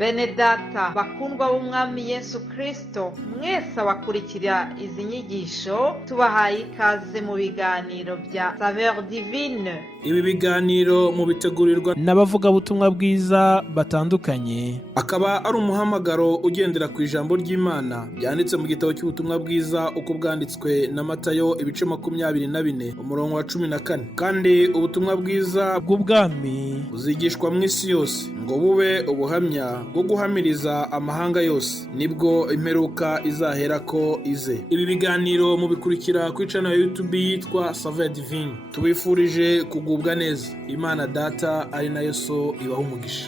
Bene data bakundwa b'umwami Yesu Kristo, mwese abakurikira izi nyigisho tubahaye ikaze mu biganiro bya Saveur Divine. Ibi biganiro mu bitegurirwa n'abavugabutumwa bwiza batandukanye, akaba ari umuhamagaro ugendera ku ijambo ry'Imana byanditse mu gitabo cy'ubutumwa bwiza uko bwanditswe na Matayo ibice 24 umurongo wa 14. Kandi ubutumwa bwiza bw'ubwami buzigishwa mu isi yose ngo bube ubuhamya bwo guhamiriza amahanga yose, nibwo imperuka izaherako ize. Ibi biganiro mubikurikira ku channel ya YouTube yitwa Saveur Divine. Tubifurije kugubwa neza. Imana Data ari nayo So ibaha umugisha.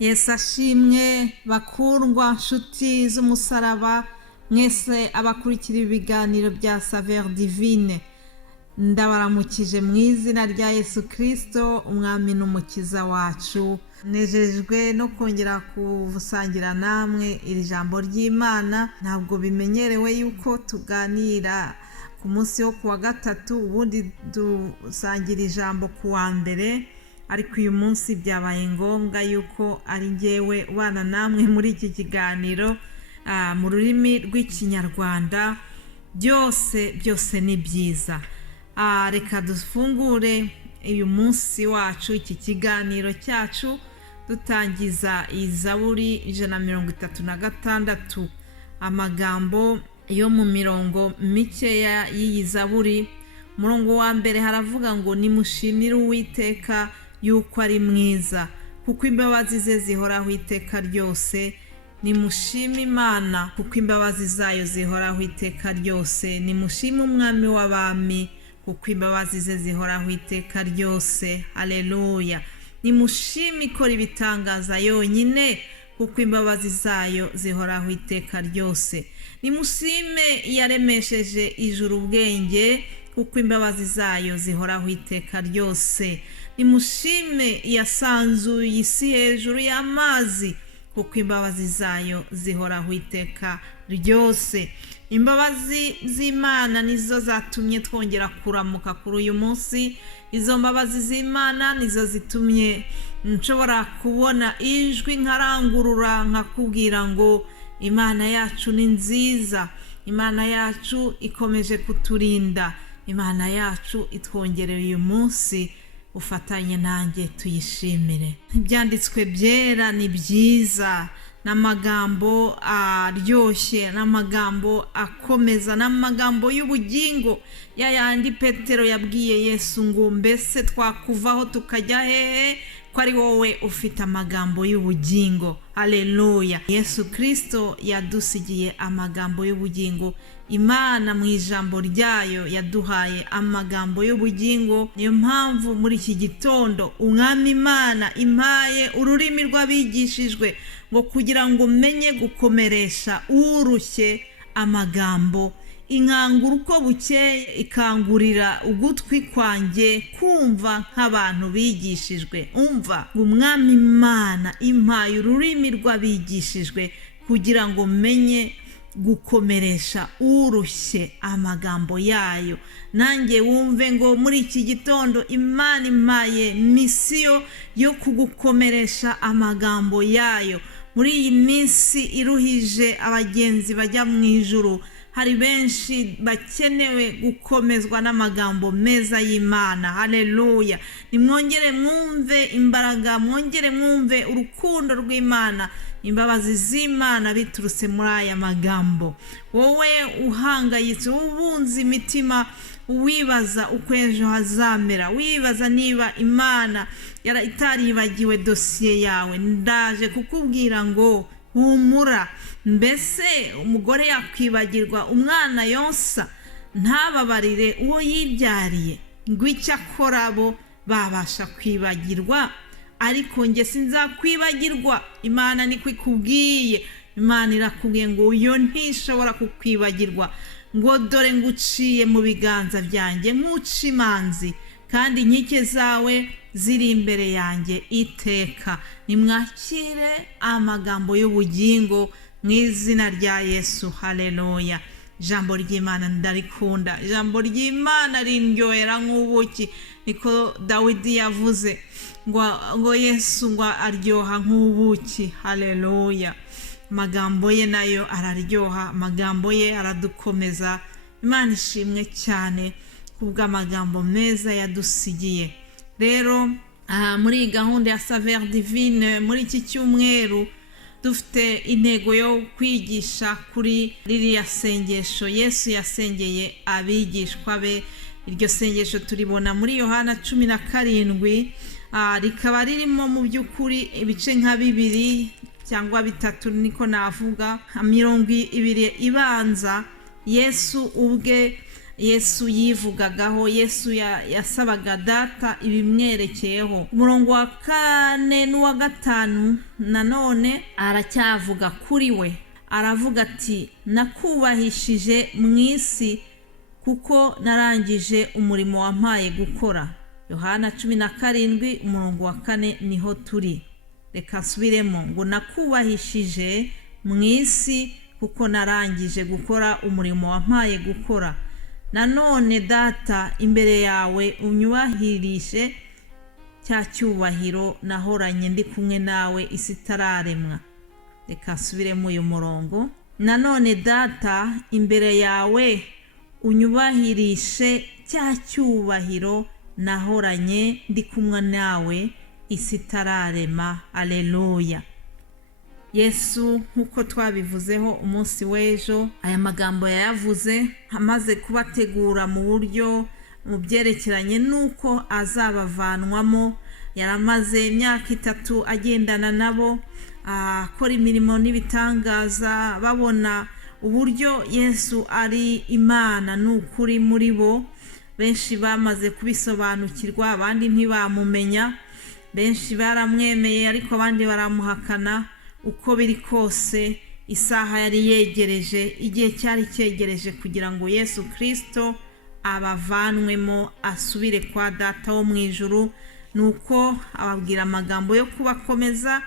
Yesu ashimwe bakundwa nshuti z'umusaraba, mwese abakurikira ibiganiro bya Saveur Divine. Ndabaramukije mu izina rya Yesu Kristo, umwami n'umukiza wacu. Nejejwe no kongera kuvusangira namwe iri jambo ry'Imana. Ntabwo bimenyerewe yuko tuganira ku munsi wo kuwa gatatu, ubundi dusangira ijambo kuwa mbere, ariko uyu munsi byabaye ngombwa yuko ari njyewe ubana namwe muri iki kiganiro mu rurimi rw'Ikinyarwanda. Byose ni byiza. Reka dufungure uyu munsi wacu, iki kiganiro cyacu, dutangiza Zaburi 136, amagambo yo mu mirongo mikeya y'iyi Zaburi. Umurongo wa mbere haravuga ngo nimushimire Uwiteka yuko ari mwiza, kuko imbabazi ze zihoraho iteka ryose. Nimushime Imana kuko imbabazi zayo zihoraho iteka ryose. Nimushime Umwami w'abami kuko imbabazi ze zihoraho iteka ryose. Haleluya. Nimushime ikora ibitangaza yonyine kuko imbabazi zayo zihoraho iteka ryose. Nimushime yaremesheje ijuru ubwenge kuko imbabazi zayo zihoraho iteka ryose. Nimushime yasanzuye isi hejuru y'amazi kuko imbabazi zayo zihoraho iteka ryose. Imbabazi z'Imana nizo zatumye twongera kuramuka kuri uyu munsi. Izo mbabazi z'Imana nizo zitumye nshobora kubona ijwi nkarangurura nkakubwira ngo Imana yacu ni nziza, Imana yacu ikomeje kuturinda, Imana yacu itwongereye uyu munsi. Ufatanye nanjye tuyishimire. Ibyanditswe byera ni byiza, n'amagambo aryoshye, n'amagambo akomeza, n'amagambo y'ubugingo. Yayandi Petero yabwiye Yesu ngo mbese twakuvaho tukajya hehe, ko ari wowe ufite amagambo y'ubugingo. Haleluya. Yesu Kristo yadusigiye amagambo y'ubugingo. Imana mu ijambo ryayo yaduhaye amagambo y'ubugingo. Niyo mpamvu muri iki gitondo Umwami Imana impaye ururimi rw'abigishijwe ngo kugira ngo menye gukomeresha urushye amagambo. Inkangura uko bukeye, ikangurira ugutwi kwanjye kumva nk'abantu bigishijwe. Umva, Umwami Imana impaye ururimi rw'abigishijwe kugira ngo menye gukomeresha urushye amagambo yayo. Nanjye wumve ngo muri iki gitondo Imana impaye misiyo yo kugukomeresha amagambo yayo. Muri iyi minsi iruhije abagenzi bajya mu ijuru, hari benshi bakenewe gukomezwa n'amagambo meza y'Imana. Haleluya. Nimwongere mwumve imbaraga, mwongere mwumve urukundo rw'Imana, imbabazi z'Imana biturutse muri aya magambo. Wowe uhangayitse, ubunze imitima, wibaza uko ejo hazamera, wibaza niba Imana itaribagiwe dosiye yawe, ndaje kukubwira ngo humura. Mbese umugore yakwibagirwa umwana yonsa ntababarire uwo yibyariye, ngo icyo akora bo babasha kwibagirwa, ariko nge sinzakwibagirwa. Imana niko ikubwiye. Imana irakubwiye ngo uyo ntishobora kukwibagirwa, ngo dore nguciye mu biganza byanjye nk'uca imanzi, kandi inkike zawe ziri imbere yanjye iteka. Nimwakire amagambo y'ubugingo mu izina rya Yesu. Haleluya. ijambo ry'Imana ndarikunda, ijambo ry'Imana rindyohera nk'ubuki, niko Dawidi yavuze ngo Yesu ngo aryoha nk'ubuki. Haleluya. Amagambo ye nayo araryoha, amagambo ye aradukomeza. Imana ishimwe cyane kubw'amagambo meza yadusigiye. Rero muri gahunda ya Saveur Divine muri iki cyumweru dufite intego yo kwigisha kuri ririya sengesho Yesu yasengeye abigishwa be. Iryo sengesho turibona muri Yohana 17, rikaba ririmo mu by'ukuri ibice nka 2 cyangwa 3 niko navuga. 20 ibanza Yesu ubwe Yesu yivugagaho, Yesu yasabaga Data ibimwerekeyeho. Umurongo wa 4 n'uwa 5 nanone aracyavuga kuri we, aravuga ati nakubahishije mu isi kuko narangije umurimo wampaye gukora. Yohana 17 umurongo wa 4 niho turi. Reka nsubiremo ngo nakubahishije mu isi kuko narangije gukora umurimo wampaye gukora. Nanone Data imbere yawe unyubahirishe cya cyubahiro nahoranye ndi kumwe nawe isi itararemwa. Reka nsubiremo uyu murongo. Nanone Data imbere yawe unyubahirishe cya cyubahiro nahoranye ndi kumwe nawe isi itararema. Aleluya. Yesu nkuko twabivuzeho umunsi w'ejo, aya magambo yayavuze amaze kubategura mu buryo mu byerekeranye nuko azabavanwamo. Yaramaze imyaka 3 agendana nabo, akora imirimo n'ibitangaza, babona uburyo Yesu ari Imana n'ukuri muri bo. Benshi bamaze kubisobanukirwa, abandi ntibamumenya. Benshi baramwemeye ariko abandi baramuhakana. Uko biri kose isaha yari yegereje, igihe cyari cyegereje kugira ngo Yesu Kristo abavanwemo asubire kwa Data wo mu ijuru. Nuko ababwira amagambo yo kubakomeza,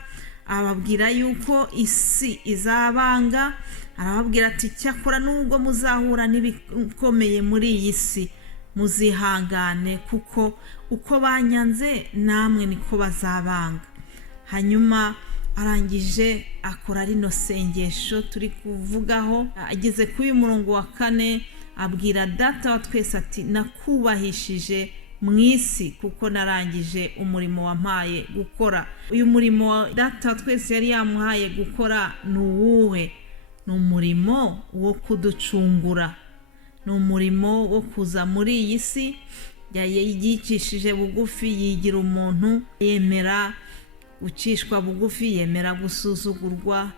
ababwira yuko isi izabanga. Arababwira ati cyakora nubwo muzahura n'ibikomeye muri iyi si muzihangane, kuko uko banyanze namwe niko bazabanga. Hanyuma arangije akora rino sengesho turi kuvugaho. Ageze kuri umurongo wa 4 abwira Data wa twese ati nakubahishije mu isi kuko narangije umurimo wampaye gukora. Uyu murimo Data wa twese yari yamuhaye gukora ni uwuhe? Ni umurimo wo kuducungura, ni umurimo wo kuza muri iyi si. Yigishije bugufi, yigira umuntu, yemera gucishwa bugufi, yemera gusuzugurwa,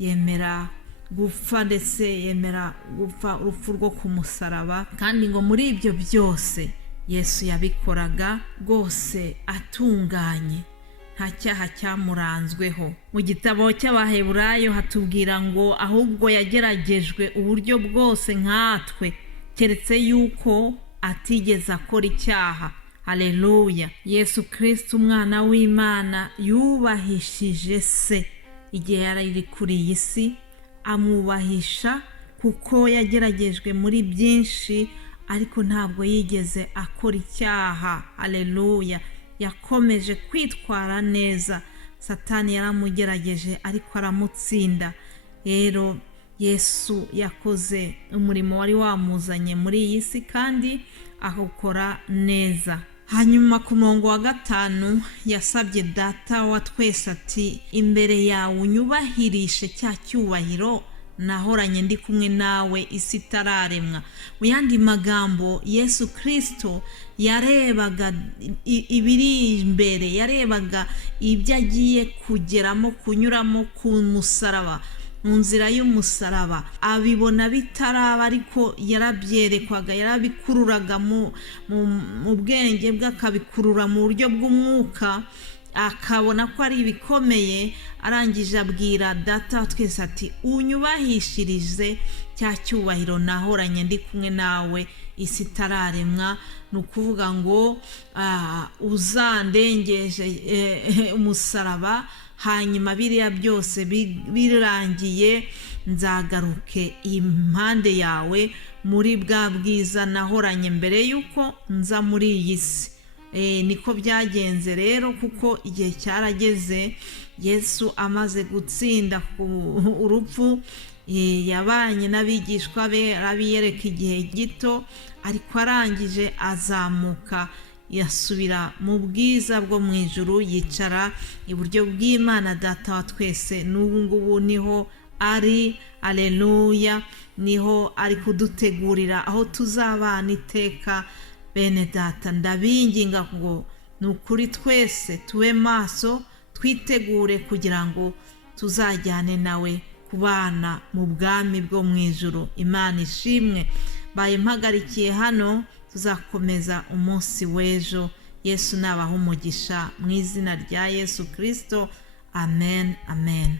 yemera gupfa, ndetse yemera gupfa urupfu rwo ku musaraba. Kandi ngo muri ibyo byose Yesu yabikoraga rwose atunganye, nta cyaha cyamuranzweho. Mu gitabo cy'Abaheburayo hatubwira ngo ahubwo yageragejwe uburyo bwose nkatwe, keretse yuko atigeze akora icyaha. Haleluya. Yesu Kristo umwana w'Imana yubahishije se igihe yari kuri iyi si, amwubahisha kuko yageragejwe muri byinshi ariko ntabwo yigeze akora icyaha. Haleluya. Yakomeje kwitwara neza. Satani yaramugerageje ariko aramutsinda. Rero Yesu yakoze umurimo wari wamuzanye muri iyi si kandi akawukora neza. Hanyuma ku murongo wa 5 yasabye Data wa twese ati imbere yawe unyubahirishe cya cyubahiro nahoranye ndi kumwe nawe isi itararemwa. Mu yandi magambo Yesu Kristo yarebaga ibiri imbere, yarebaga ibyo agiye kugeramo, kunyuramo ku musaraba, mu nzira y'umusaraba. Abibona bitaraba ariko yarabyerekwaga, yarabikururaga mu bwenge bwe, akabikurura mu buryo bw'umwuka, akabona ko ari ibikomeye. Arangije abwira Data twese ati unyubahishirize cya cyubahiro nahoranye ndi kumwe nawe isi itararemwa. Ni ukuvuga ngo uzandengeje umusaraba, hanyuma biriya byose birangiye nzagaruke impande yawe muri bwa bwiza nahoranye mbere y'uko nza muri iyi si. Niko byagenze rero, kuko igihe cyarageze Yesu amaze gutsinda urupfu, yabanye n'abigishwa be arabiyereka igihe gito, ariko arangije azamuka yasubira mu bwiza bwo mu ijuru, yicara iburyo bw'Imana Data wa twese. N'ubu ngubu niho ari, aleluya, niho ari kudutegurira aho tuzabana iteka. Bene data, ndabinginga ngo ni ukuri twese tube maso, twitegure kugira ngo tuzajyane nawe kubana mu bwami bwo mu ijuru. Imana ishimwe. Baye mpagarikiye hano, tuzakomeza umunsi w'ejo. Yesu nabaha umugisha mu izina rya Yesu Kristo. Amen, amen.